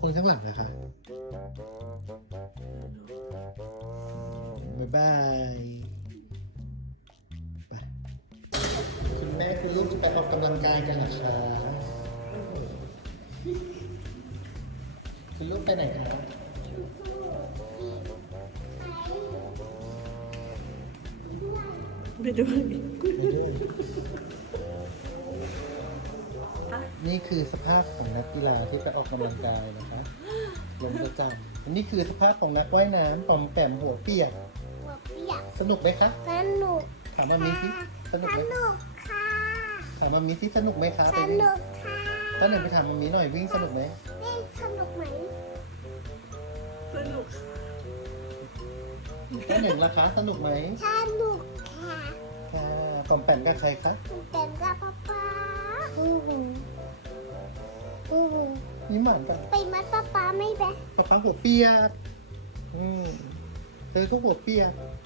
คนข้างหลังนะคะบ๊ายบายไปคุณแม่คุณลูกจะไปออกกำลังกายกันเหรอคะคุณลูกไปไหนกันครับ ไปด้วย นี่คือสภาพของนักกีฬาที่ไปออกกำลังกายนะคะลงประจำอันนี้คือสภาพของนักว่ายน้ำปอมแปมหัวเปียก หัวเปียกสนุกไหมคะ สนุก ถามมามีสิสนุกสไหมนุกค่ะ ถามมามีสิสนุกไหมคะสไปวิ่งนุกค่ะตอนไหนไปถามมามีหน่อยวิ่งสนุกไหมนี่สนุกไหมสนุกตอนหนึ่งล่ะคะสนุกไหมสนุกค่ะ ค่ะปอมแปมกับใครคะคุณเต็มกับป๊าป๊าอู้หูอู้ หูมีหมานกับไปมัดป๊าป๊าไม่แบะป๊าป๊าหัวเปียกอืมเธอก็หัวเปียกป